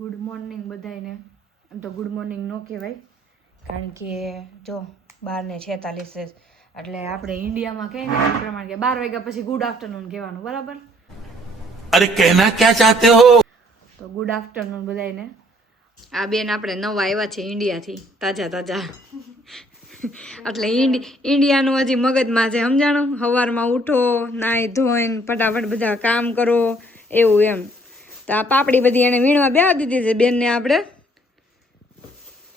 Good morning બધાને. આમ તો ગુડ મોર્નિંગ ન કહેવાય, કારણ કે જો 12:46 છે, એટલે આપણે ઇન્ડિયામાં કહીએ ને એ પ્રમાણે કે 12 વાગ્યા પછી ગુડ આફ્ટરનૂન કહેવાનું, બરાબર? અરે કહેના ક્યાં ચાહતે હો? તો ગુડ આફ્ટરનૂન બધાને. આ બેન આપણે નવા આવ્યા છે ઇન્ડિયાથી, તાજા તાજા. એટલે ઇન્ડિયાનું હજી મગજમાં છે, સમજાણું? સવારમાં ઉઠો, નાહી ધોઈને ફટાફટ બધા કામ કરો, એવું એમ. તો આ પાપડી બધી એને વીણવા બેસા દીધી છે બેનને. આપણે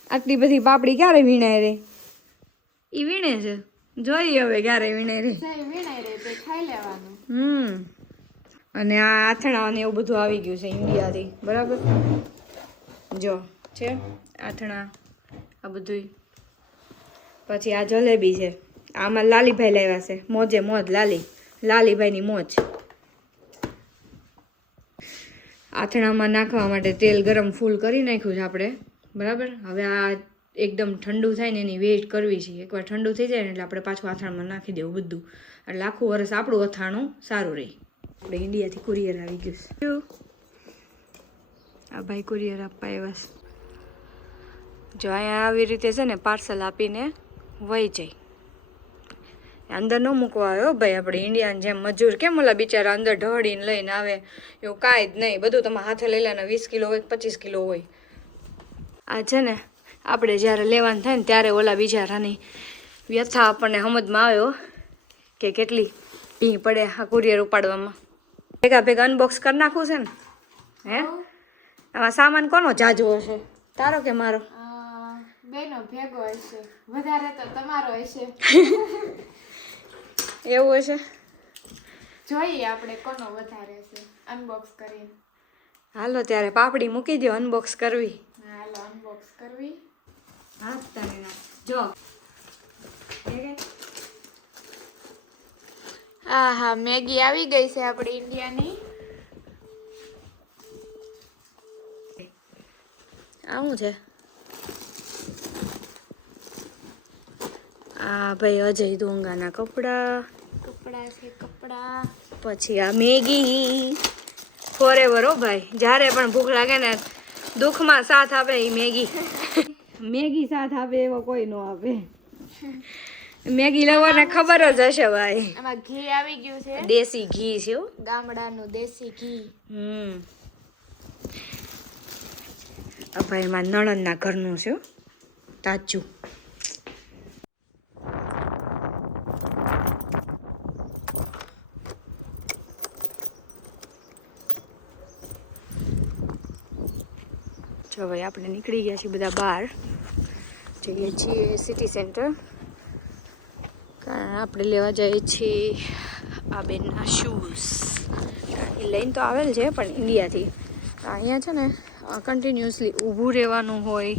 આટલી બધી પાપડી ક્યારે વીણાય રે? એ વીણે છે, જોઈએ હવે ક્યારે વીણાય રે. અને આ આથણા ને એવું બધું આવી ગયું છે ઇન્ડિયાથી, બરાબર? જો છે આથણા, આ બધું. પછી આ જલેબી છે, આમાં લાલીભાઈ લાવ્યા છે, મોજે મોજ લાલીભાઈની મોજ. આથણામાં નાખવા માટે તેલ ગરમ ફૂલ કરી નાખ્યું છે આપણે, બરાબર? હવે આ એકદમ ઠંડુ થાય ને એની વેઇટ કરવી છે. એકવાર ઠંડુ થઈ જાય ને એટલે આપણે પાછું આથણામાં નાખી દેવું બધું, એટલે આખું વરસ આપણું અથાણું સારું રહે. આપણે ઇન્ડિયાથી કુરિયર આવી ગયું છે. આ ભાઈ કુરિયર આપવા આવ્યા છે. જો અહીંયા આવી રીતે છે ને પાર્સલ આપીને વહી જાય. અંદર ન મૂકવા આવ્યો ભાઈ, આપણે ઇન્ડિયાને જેમ મજૂર કેમ ઓલા બિચારા અંદર ઢળીને લઈને આવે, એવું કાંઈ જ નહીં. બધું તમે હાથે લઈ લેને. 20 કિલો હોય 25 કિલો હોય. આ છે ને આપણે જ્યારે લેવાનું થાય ને ત્યારે ઓલા બિચારાની વ્યથા આપણને સમજમાં આવ્યો કે કેટલી ભી પડે આ કુરિયર ઉપાડવામાં. ભેગા અનબોક્સ કરી નાખવું છે ને? હે, આમાં સામાન કોનો જાજો હશે, તારો કે મારો? બેનો ભેગો હશે, વધારે તો તમારો હશે. એવું હશે, જોઈએ આપણે કોનો વધારે છે અનબોક્સ કરીને. હાલો ત્યારે પાપડી મૂકી દો, અનબોક્સ કરવી. હાલો અનબોક્સ કરવી. હા તારે જો હા મેગી આવી ગઈ છે આપણી ઇન્ડિયાની. આવું છે. આ ભાઈ અજય દોંગાના કપડા છે કપડા. પછી આ મેગી ફોરેવર. હો ભાઈ, જ્યારે પણ ભૂખ લાગે ને, દુઃખમાં સાથ આપે એ મેગી. મેગી સાથ આપે એવો કોઈ ન આપે. મેગી લવરને ખબર જ હશે ભાઈ. આમાં ઘી આવી ગયું છે, દેશી ઘી છે, ગામડાનું દેશી ઘી. આ ભાઈ એમાં નણંદના ઘરનું છે, તાજું. જો ભાઈ આપણે નીકળી ગયા છીએ બધા બહાર, જઈએ છીએ સિટી સેન્ટર, કારણ આપણે લેવા જઈએ છીએ આ બેનના શૂઝ. એ લઈને તો આવેલ છે પણ ઇન્ડિયાથી. અહીંયા છે ને કન્ટિન્યુઅસલી ઊભું રહેવાનું હોય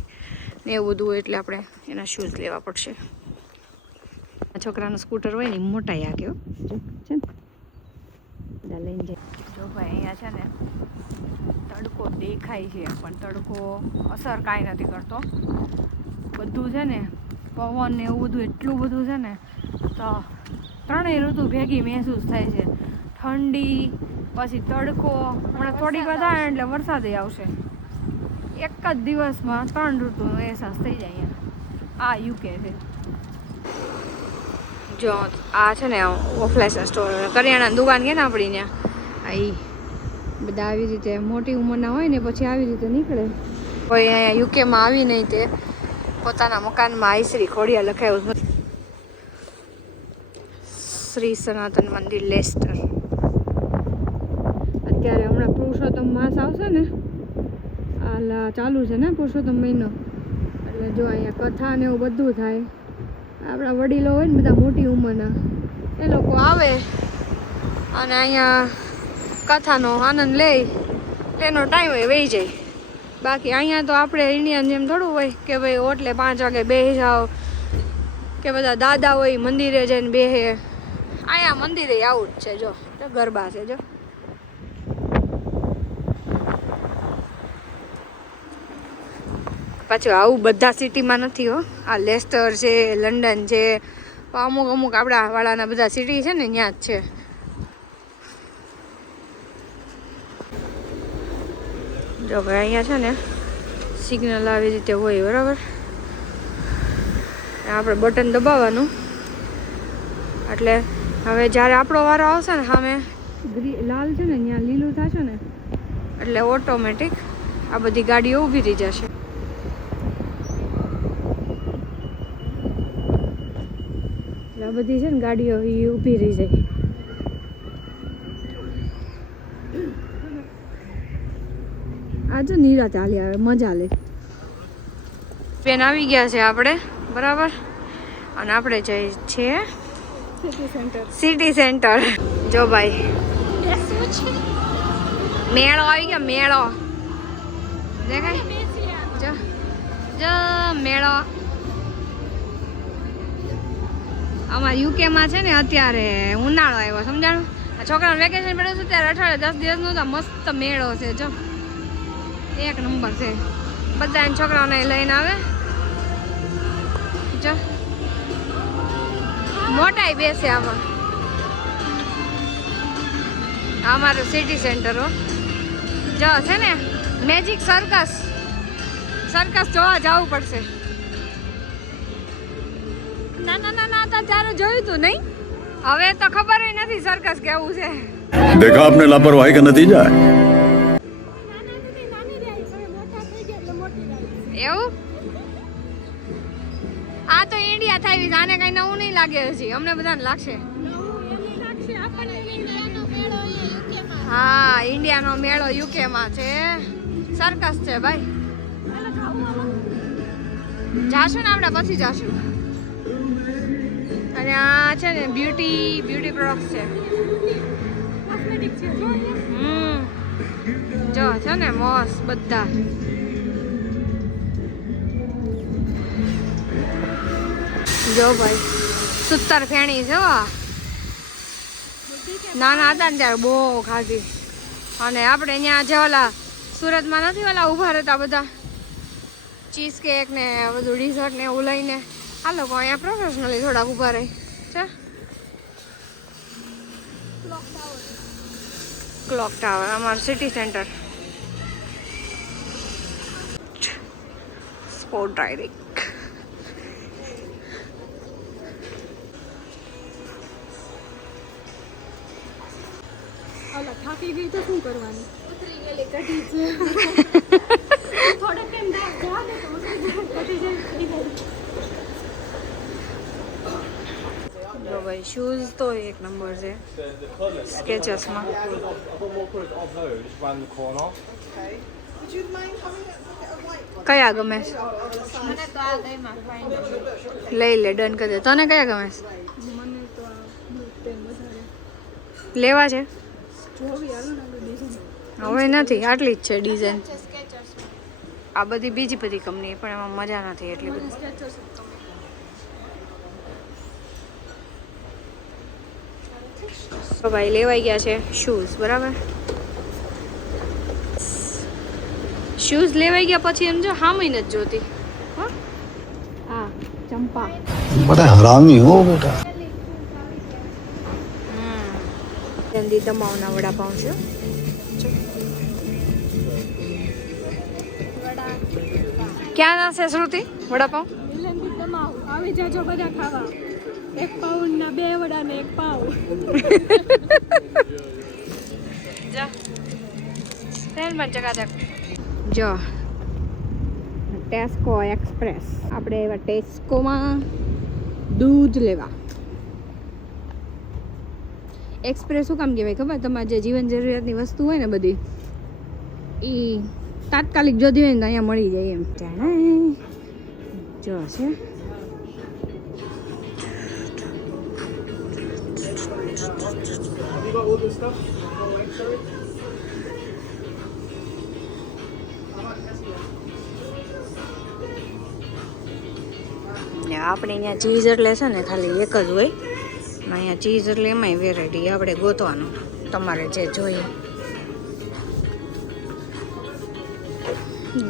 ને એવું બધું હોય, એટલે આપણે એના શૂઝ લેવા પડશે. આ છોકરાનું સ્કૂટર હોય ને મોટા આગ્યો છે ને, બધા લઈને જાય. જો ભાઈ અહીંયા છે ને તડકો દેખાય છે, પણ તડકો અસર કાંઈ નથી કરતો. બધું છે ને પવન ને એવું બધું એટલું બધું છે ને, તો ત્રણેય ઋતુ ભેગી મહેસૂસ થાય છે. ઠંડી, પછી તડકો, હમણાં થોડીક વાર થાય એટલે વરસાદ આવશે. એક જ દિવસમાં 3 ઋતુનો અહેસાસ થઈ જાય અહીંયા. આ યુકે છે. જો આ છે ને ઓફલાઈન સ્ટોર, કરિયાણાની દુકાન કે ને આપણી ત્યાં, આ બધા આવી રીતે મોટી ઉંમરના હોય ને પછી આવી રીતે નીકળે. કોઈ અહીંયા યુકેમાં આવી નહીં તે પોતાના મકાનમાં આઈશ્રી ખોડિયા લખાયું. શ્રી સનાતન મંદિર લેસ્ટર. અત્યારે હમણાં પુરુષોત્તમ માસ આવશે ને, આ ચાલુ છે ને પુરુષોત્તમ મહિનો, એટલે જો અહીંયા કથા ને એવું બધું થાય. આપણા વડીલો હોય ને બધા મોટી ઉંમરના, એ લોકો આવે અને અહીંયા કથાનો આનંદ લે, તેનો ટાઈમ હોય વહી જાય. બાકી અહીંયા તો આપણે ઇન્ડિયન જેમ થોડું હોય કે ભાઈ ઓટલે 5 વાગે બેસી જાઓ, કે બધા દાદા હોય મંદિરે જઈને બેસે. અહીંયા મંદિરે આવું જ છે. જો ગરબા છે. જો પાછું આવું બધા સિટીમાં નથી હો. આ લેસ્ટર છે, લંડન છે, અમુક આપણા વાળાના બધા સિટી છે ને ત્યાં જ છે. જો જો ભાઈ અહીંયા છે ને સિગ્નલ આવી રીતે હોય બરાબર, આપણે બટન દબાવવાનું એટલે હવે જ્યારે આપણો વારો આવશે ને સામે લાલ છે ને ત્યાં લીલું થશે ને એટલે ઓટોમેટિક આ બધી ગાડીઓ ઊભી રહી જશે. એટલે આ બધી છે ને ગાડીઓ એ ઊભી રહી જાય. આ જો નીરા ચાલી આવે મજા લે. બેન આવી ગયા છે આપણે બરાબર, અને આપણે જઈએ છીએ સિટી સેન્ટર. જો ભાઈ મેળો આવી ગયો, મેળો દેખાય જો જો મેળો. અમારા યુકેમાં છે ને અત્યારે ઉનાળો આવ્યો સમજાણું, આ છોકરાનું વેકેશન પડ્યું છે ત્યારે 10 દિવસનો તો મસ્ત મેળો છે. જો એક નંબર છે, બધા છોકરાઓને લઈને આવે. જો મોટાઈ બેસે આમાં. અમારું સિટી સેન્ટર હો. જો છે ને મેજિક સર્કસ જોવા જવું પડશે. ના ના ના ના ત્યારે જોયું તું નહીં, હવે તો ખબર નથી સર્કસ કેવું છે. देखा आपने लापरवाही का नतीजा है. એવું આ તો ઇન્ડિયા થાય, આને કઈ નવું નહીં લાગે હજી, અમને બધાને લાગશે. હા ઇન્ડિયાનો મેળો યુકેમાં છે, સર્કસ છે ભાઈ. જાશું ને આપણે પછી જાશું. અને આ છે ને બ્યુટી પ્રોડક્ટ છે. જો છે ને મસ્ત બધા. જો ભાઈ સુતર ફેણી છે. નાના હતા ને ત્યારે બહુ ખાધી. અને આપણે અહીંયા જે ઓલા સુરતમાં નથી ઓલા ઊભા રહેતા બધા ચીઝ કેક ને બધું ડીઝર્ટ ને એવું લઈને, આ લોકો અહીંયા પ્રોફેશનલી થોડાક ઊભા રહી છે. ક્લોક ટાવર અમારું સિટી સેન્ટર. Sport driving. થાકી ગઈ તો શું કરવાનું, ઉતરી ગયેલી કઢી છે. થોડોક ટાઈમ જા દે તો કઢી જાય. જો ભાઈ શૂઝ તો એક નંબર છે સ્કેચર્સમાં. કયા ગમે છે? મને તો આ ગઈમાં ફાઇન. લઈ લે, ડન કરી દે. તને કયા ગમે છે? મને તો આ બ્લુ પેન વધારે લેવા છે? જોવી હાલો ને ડિઝાઇન. હવે નથી, આટલી જ છે ડિઝાઇન. આ બધી બીજી બધી કંપની પણ એમાં મજા નથી એટલી બધી. તો ભાઈ લેવાઈ ગયા છે શૂઝ બરાબર. શૂઝ લેવાઈ ગયા પછી એમ જો હામય નથી જોતી. હા ચંપા बड़ा हरामी हो बेटा. જલ્દી દમાવના વડાપાઉં છે. ક્યાં ના છે શ્રુતિ વડાપાઉં? વિલંબિત દમાવ આવી જાજો બધા ખાવા. 1 પાઉન્ડ ના 2 વડા ને 1 પાવ. જો ટેસ્કો એક્સપ્રેસ. આપણે એવા ટેસ્કોમાં દૂધ લેવા. એક્સપ્રેસ શું કામ કહેવાય ખબર? તમારે જે જીવન જરૂરિયાતની વસ્તુ હોય ને બધી એ તાત્કાલિક જોતી હોય ને તો અહીંયા મળી જાય એમ. જાણે જો છે આપણે અહીંયા ચીઝ એટલે છે ને ખાલી એક જ હોય. અહીંયા ચીઝ એટલે એમાંય વેરાયટી આપણે ગોતવાનું તમારે જે જોઈએ.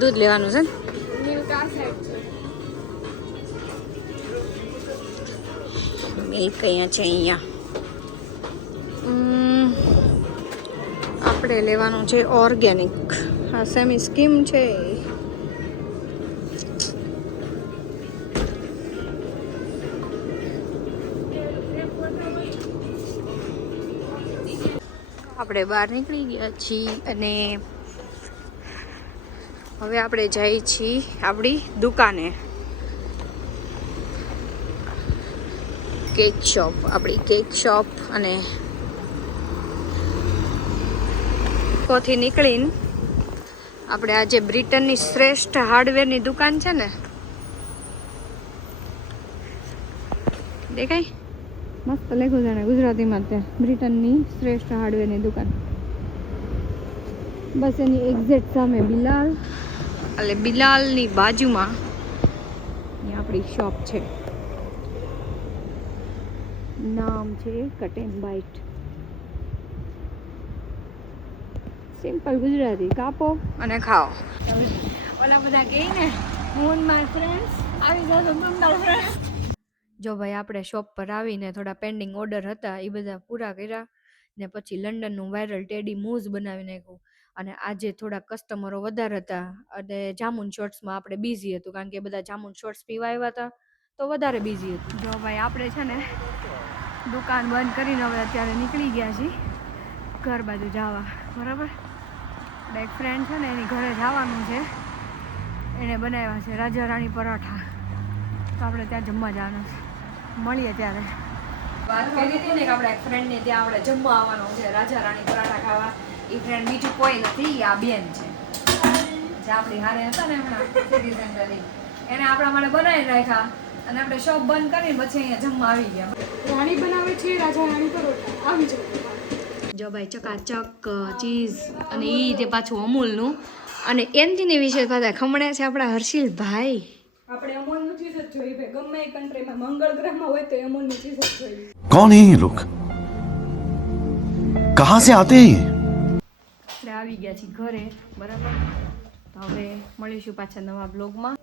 દૂધ લેવાનું છે ને? મિલ્ક આ સાઈડ છે. મિલ્ક અહીંયા છે. અહીંયા આપણે લેવાનું છે ઓર્ગેનિક. આ સેમી સ્કીમ છે. આપણે બહાર નીકળી ગયા છીએ અને હવે આપણે જઈએ છીએ આપણી દુકાને. કેક શોપ, આપણી કેક શોપ. અને કોથી નીકળીને આપણે આજે બ્રિટનની શ્રેષ્ઠ હાર્ડવેરની દુકાન છે ને, દેખાય મસ્ત લખ્યું છે ને ગુજરાતીમાં, તે બ્રિટનની શ્રેષ્ઠ હાર્ડવેરની દુકાન. બસ એની એક્ઝેક્ટ સામે બિલાલ, એટલે બિલાલની બાજુમાં અહીંયા આપણી શોપ છે. નામ છે cut and bite. Simple Gujarati, કાપો અને ખાઓ. ઓલા બધા કહે ને, હું માય ફ્રેન્ડ્સ આવી જાવ તો મારા ફ્રેન્ડ્સ. જો ભાઈ આપણે શોપ પર આવીને થોડા પેન્ડિંગ ઓર્ડર હતા એ બધા પૂરા કર્યા ને પછી લંડનનું વાયરલ ટેડી મૂઝ બનાવી નાખ્યું. અને આજે થોડા કસ્ટમરો વધારે હતા અને જામુન શોર્ટ્સમાં આપણે બિઝી હતું કારણ કે બધા જામુન શોર્ટ્સ પીવા આવ્યા હતા તો વધારે બિઝી હતું. જો ભાઈ આપણે છે ને દુકાન બંધ કરીને હવે અત્યારે નીકળી ગયા છીએ ઘર બાજુ જવા. બરાબર, એક ફ્રેન્ડ છે ને એની ઘરે જવાનું છે, એને બનાવ્યા છે રાજા રાણી પરાઠા, તો આપણે ત્યાં જમવા જવાનું છે. મળીએ ત્યારે. વાત કરી હતી ને કે આપણે એક ફ્રેન્ડને ત્યાં આપણે જમવા આવવાનું છે રાજા રાણી પરાઠા ખાવા. એ ફ્રેન્ડ બીજું કોઈ નથી, આ બેન છે જે આપણી હારે હતા ને હમણાં સિટી સેન્ટરની, એને આપણા માટે બનાવી રાખ્યા અને આપણે શોપ બંધ કરીને પછી અહીંયા જમવા આવી ગયા. રાણી બનાવે છે રાજા રાણી પરોઠા, આવી જાય. જો ભાઈ ચકાચક ચીઝ અને એ તે પાછું અમૂલનું. અને એનથી વિશે પાછા ખમણે છે આપણા હર્ષિલભાઈ. આપણે અમૂલનું ચીઝ જ જોઈએ ભાઈ, ગમે એ કન્ટ્રીમાં મંગળ ગ્રહમાં હોય તો અમૂલની ચીઝ જ જોઈએ. कौन है ये लोग कहाँ से आते हैं ये આપણે આવી ગયા છીએ ઘરે. બરાબર, તો હવે મળીશું પાછા નવા બ્લોગમાં.